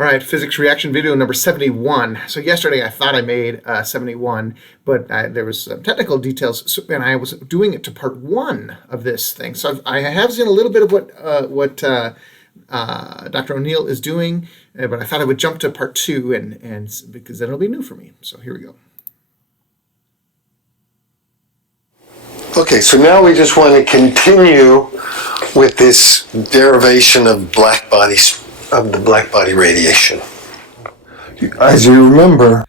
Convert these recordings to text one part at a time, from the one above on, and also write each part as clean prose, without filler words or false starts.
All right, physics reaction video number 71. So yesterday I thought I made 71, but there was some technical details, and I was doing it to part one of this thing. So I have seen a little bit of what Dr. O'Neill is doing, but I thought I would jump to part two, and because then it'll be new for me. So here we go. Okay, so now we just want to continue with this derivation of the Blackbody radiation. As you remember.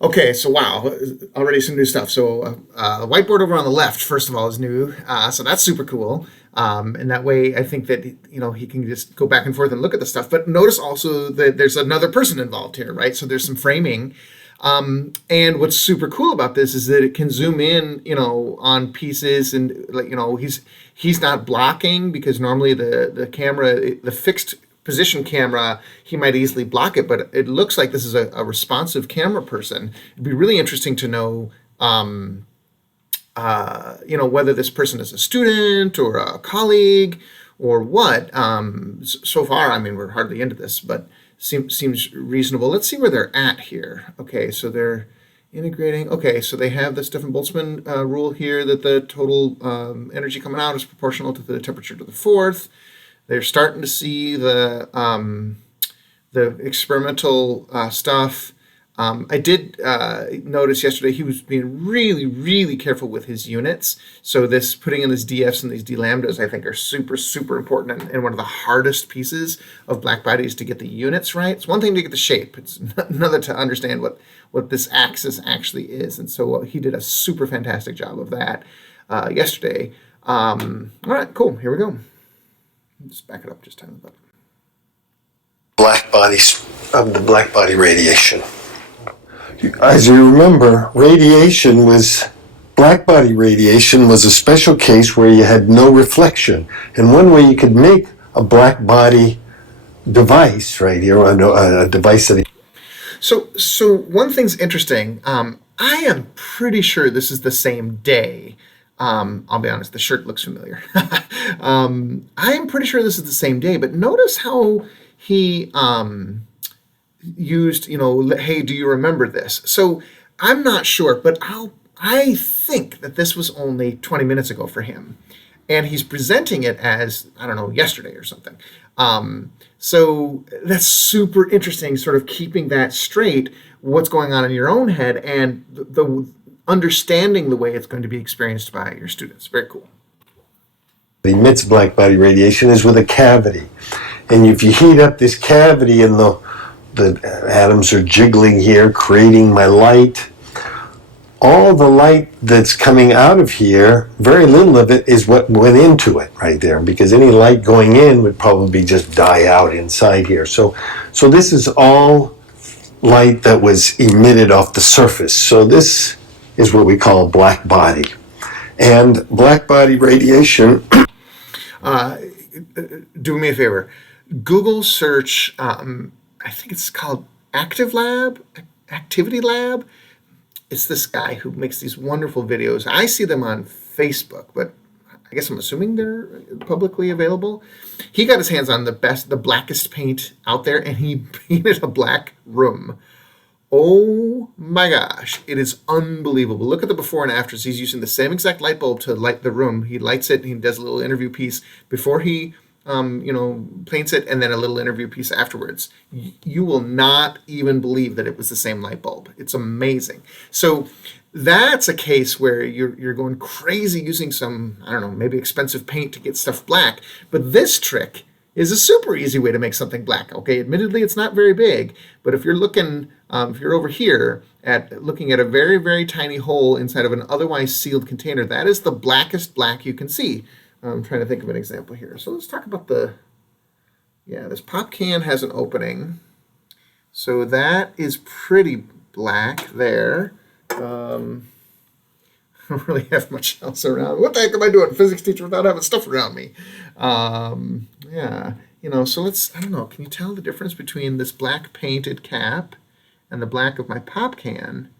Okay, so wow, already some new stuff. So the whiteboard over on the left, first of all, is new. So that's super cool. And that way I think that, he can just go back and forth and look at the stuff. But notice also that there's another person involved here, right? So there's some framing. And what's super cool about this is that it can zoom in, on pieces, and he's not blocking, because normally the camera, the fixed position camera, he might easily block it, but it looks like this is a responsive camera person. It'd be really interesting to know, whether this person is a student or a colleague or what. So far, I mean, we're hardly into this, but seems reasonable. Let's see where they're at here. Okay, so they're integrating. Okay, so they have the Stefan Boltzmann rule here that the total energy coming out is proportional to the temperature to the fourth. They're starting to see the experimental stuff. I did notice yesterday he was being really, really careful with his units. So this putting in these DFs and these D lambdas, I think, are super, super important, and one of the hardest pieces of Blackbody is to get the units right. It's one thing to get the shape. It's another to understand what this axis actually is. And so he did a super fantastic job of that yesterday. All right, cool. Here we go. Just back it up just a tiny bit. The Blackbody radiation. As you remember, Blackbody radiation was a special case where you had no reflection. And one way you could make a Blackbody device right here, a device that... So one thing's interesting. I am pretty sure this is the same day. I'll be honest, the shirt looks familiar. I am pretty sure this is the same day, but notice how he used, hey, do you remember this? So I'm not sure, but I think that this was only 20 minutes ago for him. And he's presenting it as, I don't know, yesterday or something. So that's super interesting, sort of keeping that straight, what's going on in your own head, and the understanding the way it's going to be experienced by your students. Very cool. Emits Blackbody radiation is with a cavity. And if you heat up this cavity and the atoms are jiggling here, creating my light, all the light that's coming out of here, very little of it is what went into it right there, because any light going in would probably just die out inside here. So this is all light that was emitted off the surface. So this is what we call Blackbody. And Blackbody radiation... do me a favor. Google search, I think it's called Activity Lab. It's this guy who makes these wonderful videos. I see them on Facebook, but I guess I'm assuming they're publicly available. He got his hands on the blackest paint out there, and he painted a black room. Oh my gosh, it is unbelievable. Look at the before and afters. He's using the same exact light bulb to light the room. He lights it, and he does a little interview piece before he paints it, and then a little interview piece afterwards. You will not even believe that it was the same light bulb. It's amazing. So that's a case where you're going crazy using some, I don't know, maybe expensive paint to get stuff black. But this trick is a super easy way to make something black. Okay, admittedly, it's not very big, but if you're looking, if you're over here looking at a very, very tiny hole inside of an otherwise sealed container, that is the blackest black you can see. I'm trying to think of an example here. So let's talk about this pop can has an opening. So that is pretty black there. I don't really have much else around. What the heck am I doing, physics teacher, without having stuff around me? So let's, I don't know, can you tell the difference between this black painted cap and the black of my pop can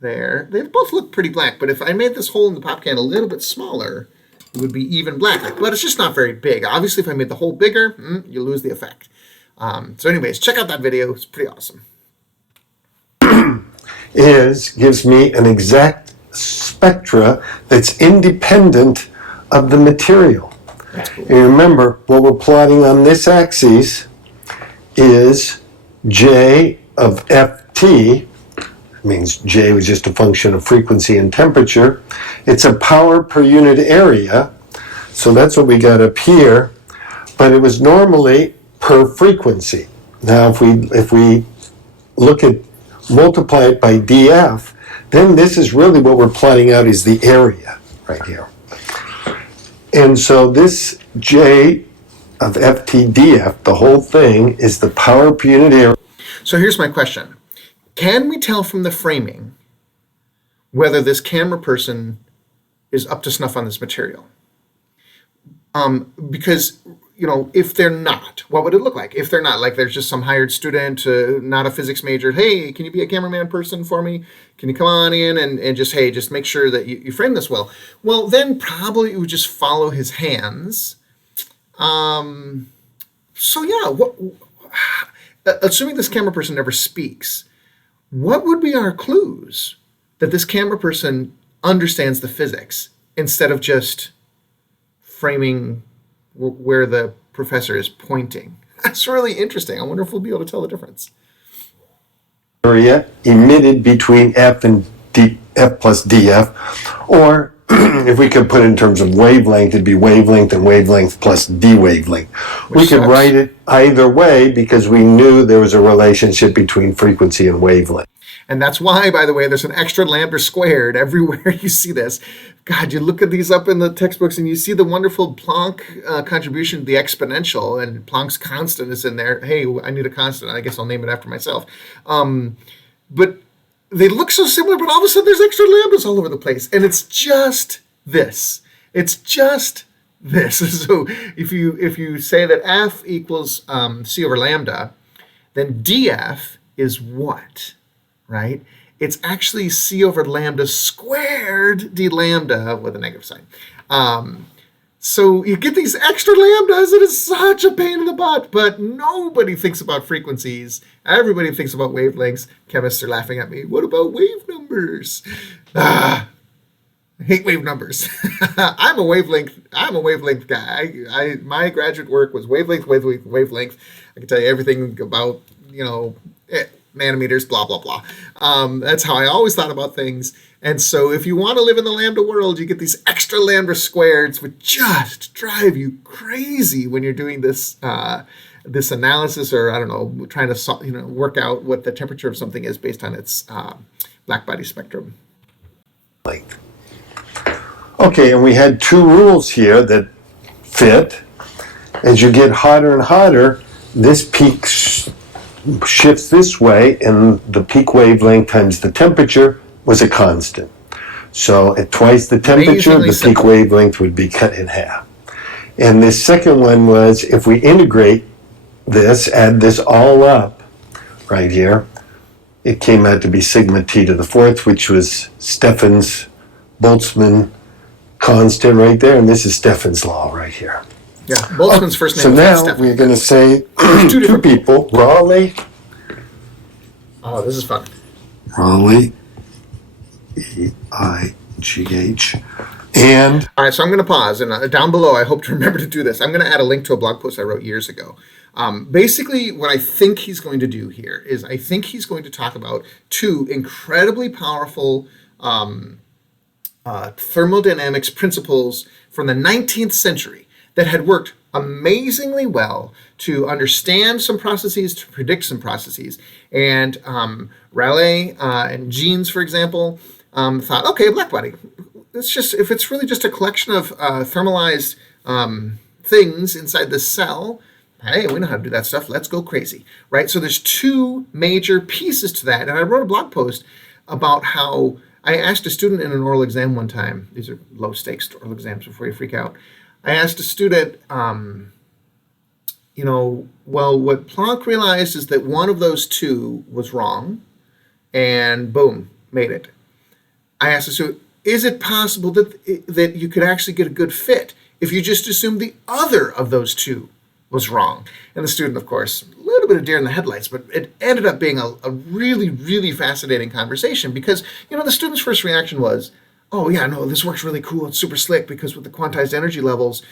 there? They both look pretty black, but if I made this hole in the pop can a little bit smaller, it would be even blacker, but it's just not very big. Obviously, if I made the hole bigger, you lose the effect. So anyways, check out that video. It's pretty awesome. Gives me an exact spectra that's independent of the material. And remember, what we're plotting on this axis is J of Ft, means J was just a function of frequency and temperature. It's a power per unit area, so that's what we got up here, but it was normally per frequency. Now if we look at, multiply it by df, then this is really what we're plotting out is the area right here. And so this J of Ft df, the whole thing, is the power per unit area. So here's my question. Can we tell from the framing whether this camera person is up to snuff on this material? Because, if they're not, what would it look like? If they're not, like there's just some hired student, not a physics major, hey, can you be a cameraman person for me? Can you come on in and just make sure that you frame this well? Well, then probably you would just follow his hands. So yeah, assuming this camera person never speaks, what would be our clues that this camera person understands the physics instead of just framing where the professor is pointing? That's really interesting. I wonder if we'll be able to tell the difference. Area emitted between F and F plus DF, or if we could put it in terms of wavelength, it'd be wavelength and wavelength plus D wavelength. We could write it either way because we knew there was a relationship between frequency and wavelength. And that's why, by the way, there's an extra lambda squared everywhere you see this. God, you look at these up in the textbooks and you see the wonderful Planck contribution to the exponential, and Planck's constant is in there. Hey, I need a constant. I guess I'll name it after myself. But they look so similar, but all of a sudden there's extra lambdas all over the place. And it's just this. It's just this. So if you say that F equals C over lambda, then DF is what? Right? It's actually C over lambda squared D lambda with a negative sign. So you get these extra lambdas. It is such a pain in the butt, but nobody thinks about frequencies. Everybody thinks about wavelengths. Chemists are laughing at me. What about wave numbers? I hate wave numbers. I'm a wavelength guy. My graduate work was wavelength. I can tell you everything about, nanometers, blah, blah, blah. That's how I always thought about things. And so if you want to live in the lambda world, you get these extra lambda squareds, which just drive you crazy when you're doing this this analysis, or I don't know, trying to work out what the temperature of something is based on its blackbody spectrum. Okay, and we had two rules here that fit. As you get hotter and hotter, this peak shifts this way, and the peak wavelength times the temperature was a constant. So at twice the temperature, the peak wavelength would be cut in half. And this second one was, if we integrate this, add this all up right here, it came out to be sigma t to the fourth, which was Stefan's Boltzmann constant right there, and this is Stefan's law right here. Yeah, Boltzmann's first name so was now Stefan. we're going to say two people, Raleigh. Oh, this is fun. Raleigh, E-I-G-H, and... All right, so I'm going to pause, and down below, I hope to remember to do this. I'm going to add a link to a blog post I wrote years ago. Basically, what I think he's going to do here is I think he's going to talk about two incredibly powerful thermodynamics principles from the 19th century that had worked amazingly well to understand some processes, to predict some processes. And Raleigh and Jeans, for example, thought, okay, Blackbody, if it's really just a collection of thermalized things inside the cell, hey, we know how to do that stuff. Let's go crazy, right? So there's two major pieces to that. And I wrote a blog post about how I asked a student in an oral exam one time, these are low stakes oral exams before you freak out. I asked a student, what Planck realized is that one of those two was wrong, and boom, made it. I asked the student, is it possible that you could actually get a good fit if you just assumed the other of those two was wrong? And the student, of course, a little bit of deer in the headlights, but it ended up being a really, really fascinating conversation because, the students' first reaction was, oh yeah, no, this works really cool. It's super slick because with the quantized energy levels,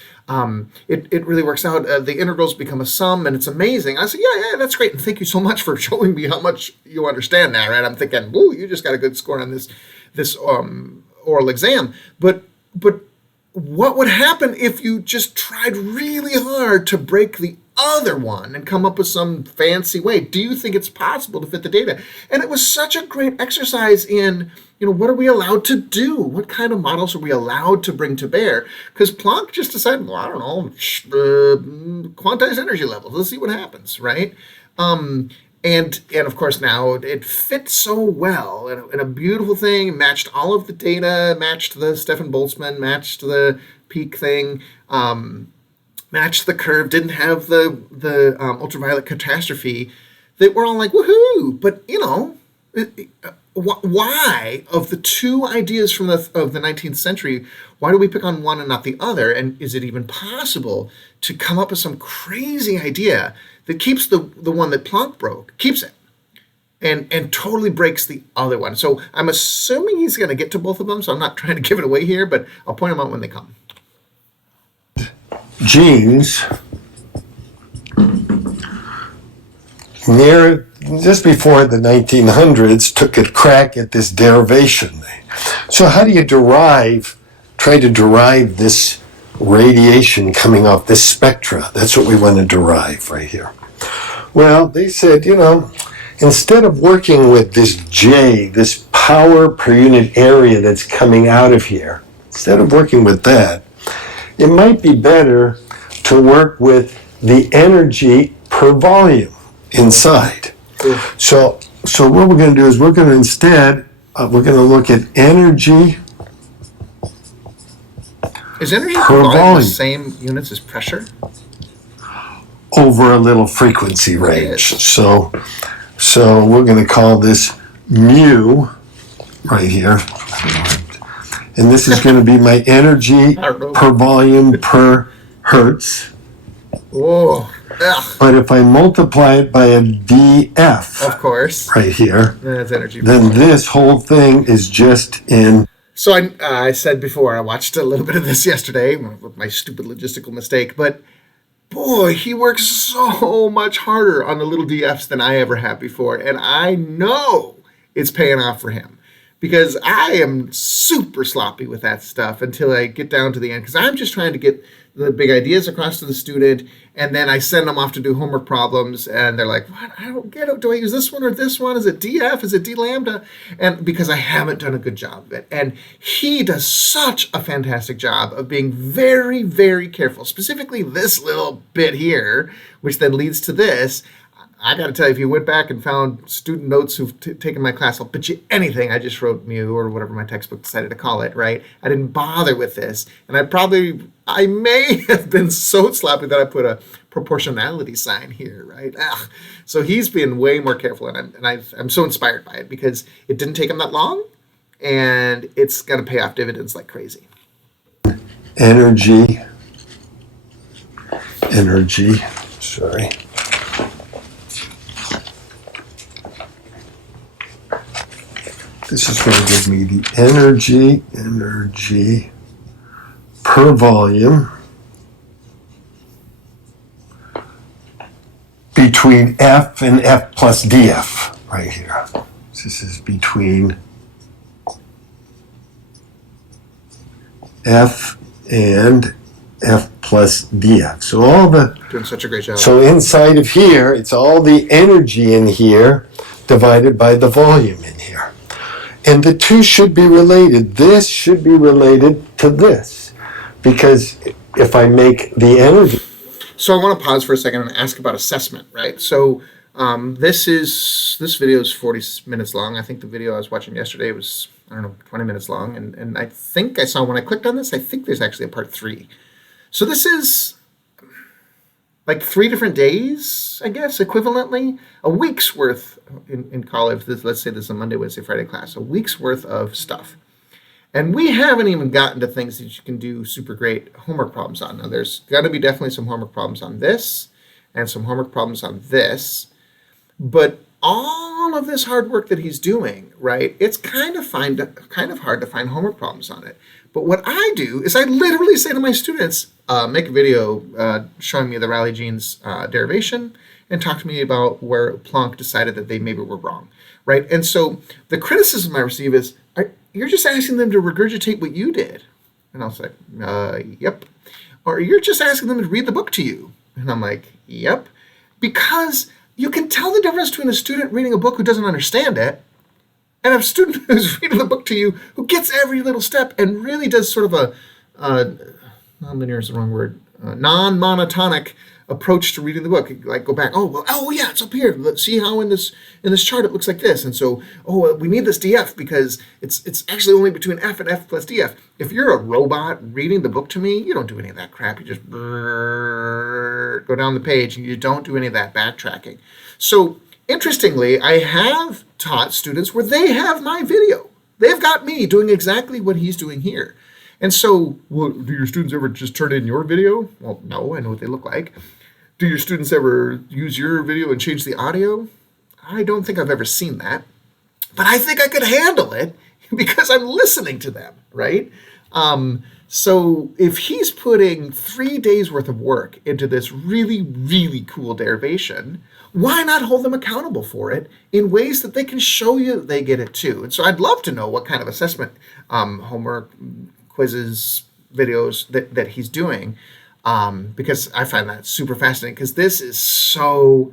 it really works out. The integrals become a sum, and it's amazing. I said, yeah, that's great, and thank you so much for showing me how much you understand that. Right? I'm thinking, woo, you just got a good score on this oral exam. But what would happen if you just tried really hard to break the other one and come up with some fancy way? Do you think it's possible to fit the data? And it was such a great exercise in, what are we allowed to do? What kind of models are we allowed to bring to bear? Because Planck just decided, well, I don't know, quantized energy levels. Let's see what happens, right? And of course now it fits so well in a beautiful thing, matched all of the data, matched the Stefan Boltzmann, matched the peak thing, matched the curve, didn't have the ultraviolet catastrophe. That we're all like, woohoo! But why, of the two ideas from the 19th century, why do we pick on one and not the other? And is it even possible to come up with some crazy idea that keeps the one that Planck broke, keeps it, and totally breaks the other one? So I'm assuming he's going to get to both of them, so I'm not trying to give it away here, but I'll point them out when they come. Genes, just before the 1900s, took a crack at this derivation. So how do you try to derive this radiation coming off this spectra? That's what we want to derive right here. Well, they said, instead of working with this J, this power per unit area that's coming out of here, instead of working with that, it might be better to work with the energy per volume inside. So what we're going to do is we're going to look at energy. Is energy per volume the same units as pressure? Over a little frequency range. So we're going to call this mu right here. And this is going to be my energy per volume per hertz. Whoa. But if I multiply it by a dF, of course, right here, that's energy. Then this whole thing is just in. So I said before, I watched a little bit of this yesterday with my stupid logistical mistake, but boy, he works so much harder on the little dFs than I ever have before, and I know it's paying off for him. Because I am super sloppy with that stuff until I get down to the end. Because I'm just trying to get the big ideas across to the student, and then I send them off to do homework problems, and they're like, what? I don't get it. Do I use this one or this one? Is it DF? Is it D lambda? And because I haven't done a good job of it. And he does such a fantastic job of being very, very careful. Specifically this little bit here, which then leads to this. I got to tell you, if you went back and found student notes who've taken my class, I'll bet you anything I just wrote mu or whatever my textbook decided to call it, right? I didn't bother with this. And I may have been so sloppy that I put a proportionality sign here, right? So he's being way more careful, and I'm so inspired by it because it didn't take him that long, and it's going to pay off dividends like crazy. Energy, sorry. This is going to give me the energy per volume between F and F plus DF right here. This is between F and F plus DF. So doing such a great job. So inside of here, it's all the energy in here divided by the volume in here. And the two should be related. This should be related to this. Because if I make the energy... So I want to pause for a second and ask about assessment, right? So this video is 40 minutes long. I think the video I was watching yesterday was, 20 minutes long. And I think I saw when I clicked on this, I think there's actually a part 3. So this is like 3 different days, I guess, equivalently. A week's worth in college. Let's say this is a Monday, Wednesday, Friday class. A week's worth of stuff. And we haven't even gotten to things that you can do super great homework problems on. Now, there's going to be definitely some homework problems on this. and some homework problems on this. But all of this hard work that he's doing, right? It's kind of hard to find homework problems on it. But what I do is I literally say to my students, make a video showing me the Rayleigh-Jeans derivation and talk to me about where Planck decided that they maybe were wrong, right? And so the criticism I receive is, you're just asking them to regurgitate what you did. And I'll say, yep. Or you're just asking them to read the book to you. And I'm like, yep. Because you can tell the difference between a student reading a book who doesn't understand it and a student who's reading the book to you who gets every little step and really does sort of non-linear is the wrong word, non-monotonic approach to reading the book. Like go back, oh yeah, it's up here. Let's see how in this chart it looks like this. And so, we need this df because it's actually only between f and f plus df. If you're a robot reading the book to me, you don't do any of that crap. You just go down the page and you don't do any of that backtracking. So interestingly, I have taught students where they have my video. They've got me doing exactly what he's doing here. And so, do your students ever just turn in your video? Well, no, I know what they look like. Do your students ever use your video and change the audio? I don't think I've ever seen that. But I think I could handle it because I'm listening to them, right? So if he's putting 3 days worth of work into this really, really cool derivation, why not hold them accountable for it in ways that they can show you that they get it too? And so I'd love to know what kind of assessment, homework, quizzes, videos that he's doing, because I find that super fascinating because this is so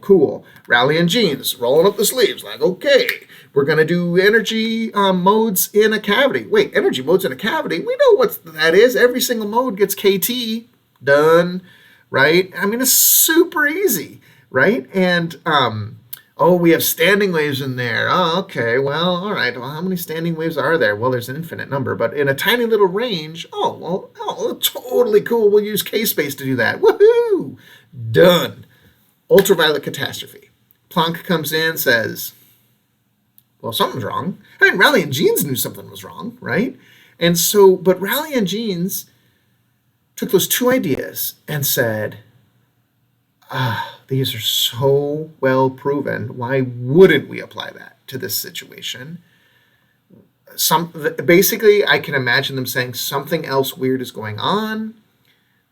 cool. Rayleigh-Jeans, rolling up the sleeves like, okay, we're going to do energy modes in a cavity. Wait, energy modes in a cavity? We know what that is. Every single mode gets KT. Done, right? I mean, it's super easy, right? And we have standing waves in there. Oh, okay. Well, all right. Well, how many standing waves are there? Well, there's an infinite number, but in a tiny little range. Totally cool. We'll use K-space to do that. Woohoo! Done. Ultraviolet Catastrophe. Planck comes in, says, well, something's wrong. I mean, Rayleigh-Jeans knew something was wrong, right? And so, but Rayleigh-Jeans took those two ideas and said, these are so well proven. Why wouldn't we apply that to this situation? Basically, I can imagine them saying something else weird is going on.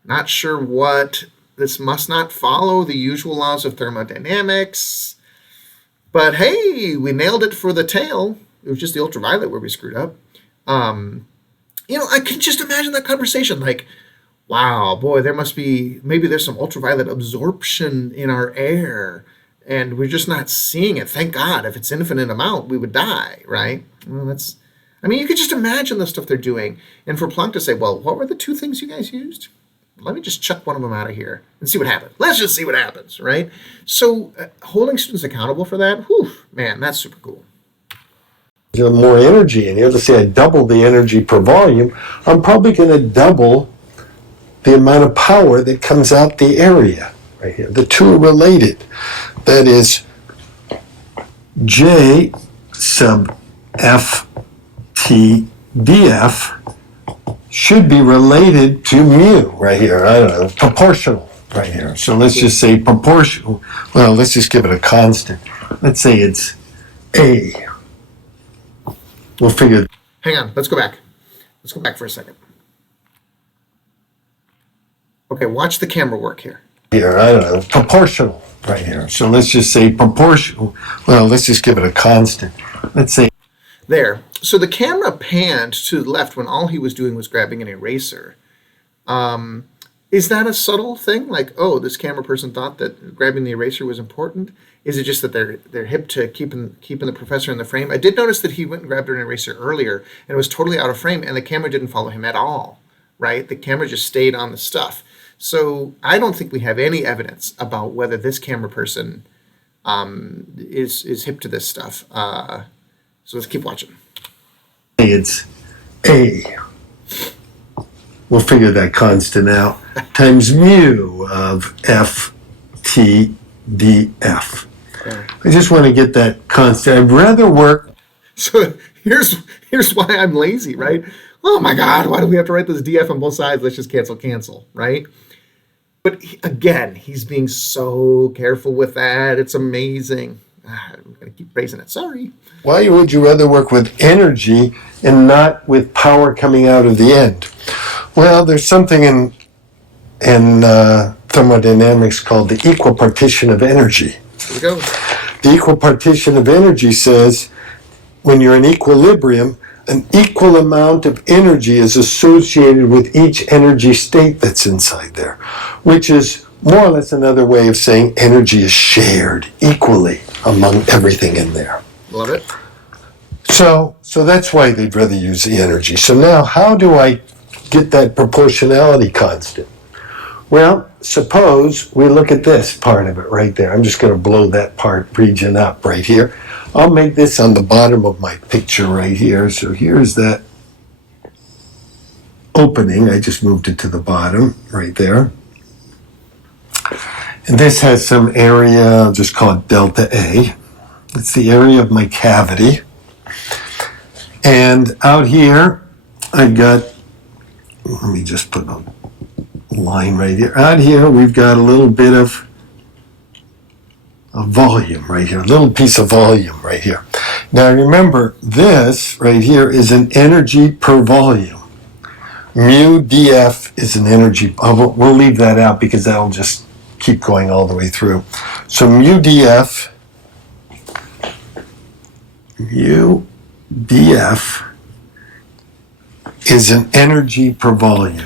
Not sure what. This must not follow the usual laws of thermodynamics. But hey, we nailed it for the tail. It was just the ultraviolet where we screwed up. I can just imagine that conversation like, wow, boy, maybe there's some ultraviolet absorption in our air and we're just not seeing it. Thank God. If it's infinite amount, we would die, right? Well, you could just imagine the stuff they're doing. And for Planck to say, well, what were the two things you guys used? Let me just chuck one of them out of here and see what happens. Let's just see what happens, right? So holding students accountable for that, man, that's super cool. More energy in here. Let's say I double the energy per volume. I'm probably going to double the amount of power that comes out the area right here. The two are related. That is, J sub F T df should be related to mu right here. I don't know, proportional right here. So let's just say proportional. Well, let's just give it a constant. Let's say it's A. We'll figure. Hang on, let's go back. Let's go back for a second. Okay, watch the camera work here. Here, I don't know, proportional right here. So let's just say proportional. Well, let's just give it a constant. Let's say. There. So the camera panned to the left when all he was doing was grabbing an eraser. Is that a subtle thing? Like, this camera person thought that grabbing the eraser was important? Is it just that they're hip to keeping the professor in the frame? I did notice that he went and grabbed an eraser earlier and it was totally out of frame and the camera didn't follow him at all, right? The camera just stayed on the stuff. So I don't think we have any evidence about whether this camera person is hip to this stuff. So let's keep watching. It's A. We'll figure that constant out. Times mu of F T df. I just want to get that constant. I'd rather work. So here's why I'm lazy, right? Oh my God, why do we have to write this df on both sides? Let's just cancel, right? But again, he's being so careful with that. It's amazing. I'm going to keep praising it. Sorry. Why would you rather work with energy and not with power coming out of the end? Well, there's something in thermodynamics called the equipartition of energy. Here we go. The equipartition of energy says when you're in equilibrium, an equal amount of energy is associated with each energy state that's inside there, which is more or less another way of saying energy is shared equally among everything in there. Love it. So that's why they'd rather use the energy. So now, how do I get that proportionality constant? Well, suppose we look at this part of it right there. I'm just going to blow that part region up right here. I'll make this on the bottom of my picture right here. So here's that opening. I just moved it to the bottom right there. And this has some area, I'll just call it delta A. It's the area of my cavity. And out here, I've got, let me just put a line right here. Out here, we've got a little bit of a volume right here, a little piece of volume right here. Now remember, this right here is an energy per volume. Mu dF is an energy, we'll leave that out because that'll just keep going all the way through. So mu dF is an energy per volume.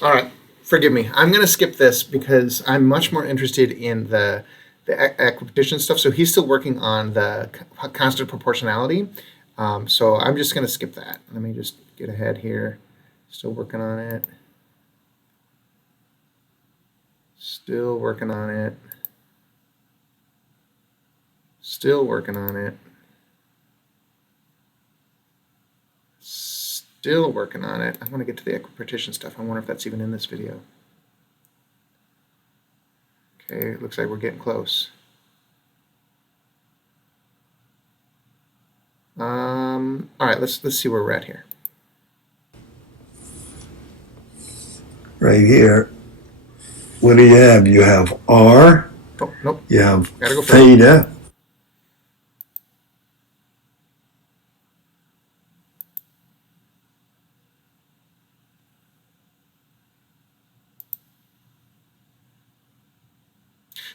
All right. Forgive me. I'm going to skip this because I'm much more interested in the equipartition stuff. So he's still working on the constant proportionality. So I'm just going to skip that. Let me just get ahead here. Still working on it. Still working on it. Still working on it. Still working on it. I want to get to the equipartition stuff. I wonder if that's even in this video. Okay, it looks like we're getting close. All right, let's see where we're at here. Right here, what do you have? You have R. Oh, nope. You have Gotta go theta.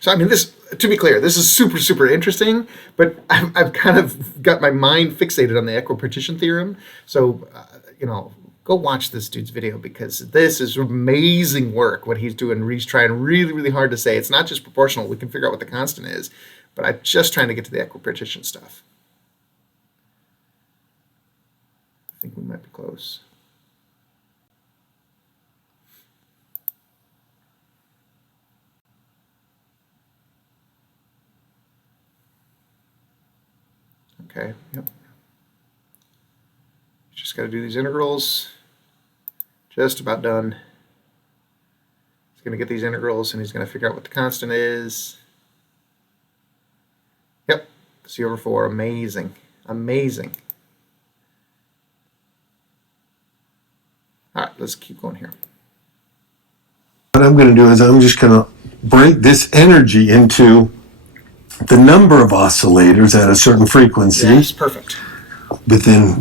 So, I mean, this, to be clear, this is super, super interesting, but I've kind of got my mind fixated on the equipartition theorem. So, go watch this dude's video because this is amazing work, what he's doing. He's trying really, really hard to say it's not just proportional. We can figure out what the constant is, but I'm just trying to get to the equipartition stuff. I think we might be close. Okay, yep. Just got to do these integrals. Just about done. He's going to get these integrals and he's going to figure out what the constant is. Yep, C over 4, amazing, amazing. All right, let's keep going here. What I'm going to do is I'm just going to break this energy into the number of oscillators at a certain frequency. Yes, perfect.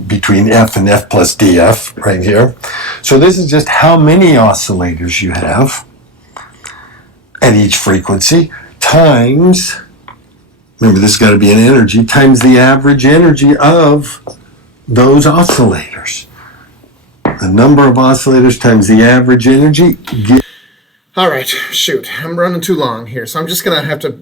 Between F and F plus DF right here. So this is just how many oscillators you have at each frequency times, remember this has got to be an energy, times the average energy of those oscillators. The number of oscillators times the average energy. All right, shoot, I'm running too long here, so I'm just going to have to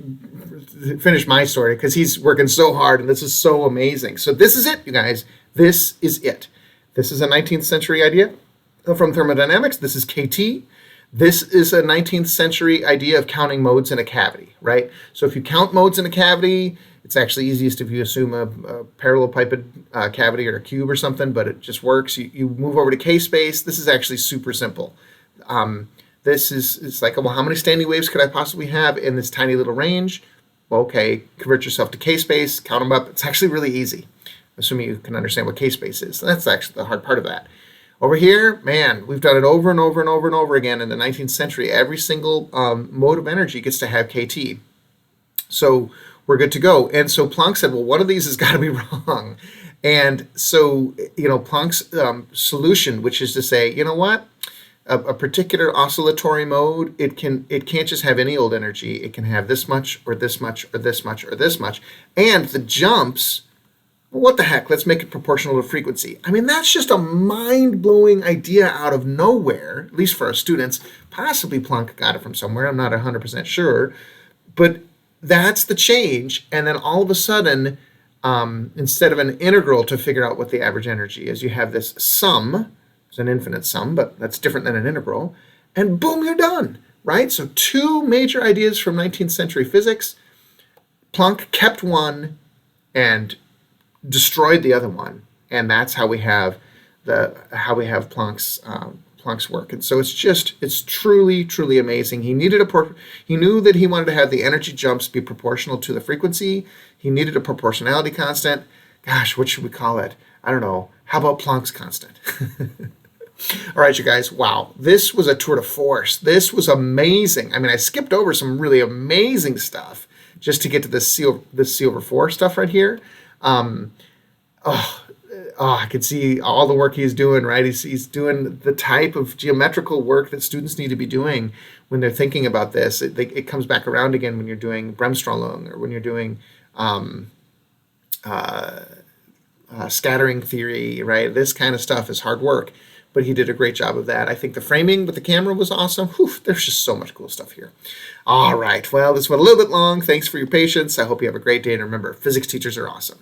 finish my story because he's working so hard and this is so amazing. So this is it, you guys. This is it. This is a 19th century idea from thermodynamics. This is KT. This is a 19th century idea of counting modes in a cavity, right? So if you count modes in a cavity, it's actually easiest if you assume a parallelepiped cavity or a cube or something, but it just works. You move over to K-space. This is actually super simple. This is like, well, how many standing waves could I possibly have in this tiny little range? Well, okay, convert yourself to K-space, count them up. It's actually really easy, assuming you can understand what K-space is. That's actually the hard part of that. Over here, man, we've done it over and over and over and over again in the 19th century. Every single mode of energy gets to have kT. So we're good to go. And so Planck said, well, one of these has got to be wrong. And so, Planck's solution, which is to say, you know what? A particular oscillatory mode, it can't just have any old energy. It can have this much or this much or this much or this much. And the jumps, well, what the heck? Let's make it proportional to frequency. I mean, that's just a mind-blowing idea out of nowhere, at least for our students. Possibly Planck got it from somewhere. I'm not 100% sure. But that's the change. And then all of a sudden, instead of an integral to figure out what the average energy is, you have this sum. It's an infinite sum, but that's different than an integral. And boom, you're done, right? So two major ideas from 19th century physics. Planck kept one and destroyed the other one. And that's how we have Planck's work. And so it's truly, truly amazing. He knew that he wanted to have the energy jumps be proportional to the frequency. He needed a proportionality constant. Gosh, what should we call it? I don't know. How about Planck's constant? All right, you guys. Wow. This was a tour de force. This was amazing. I mean, I skipped over some really amazing stuff just to get to this C over 4 stuff right here. I could see all the work he's doing, right? He's doing the type of geometrical work that students need to be doing when they're thinking about this. It comes back around again when you're doing Bremsstrahlung or when you're doing scattering theory, right? This kind of stuff is hard work, but he did a great job of that. I think the framing with the camera was awesome. Whew, there's just so much cool stuff here. All right, well, this went a little bit long. Thanks for your patience. I hope you have a great day, and remember, physics teachers are awesome.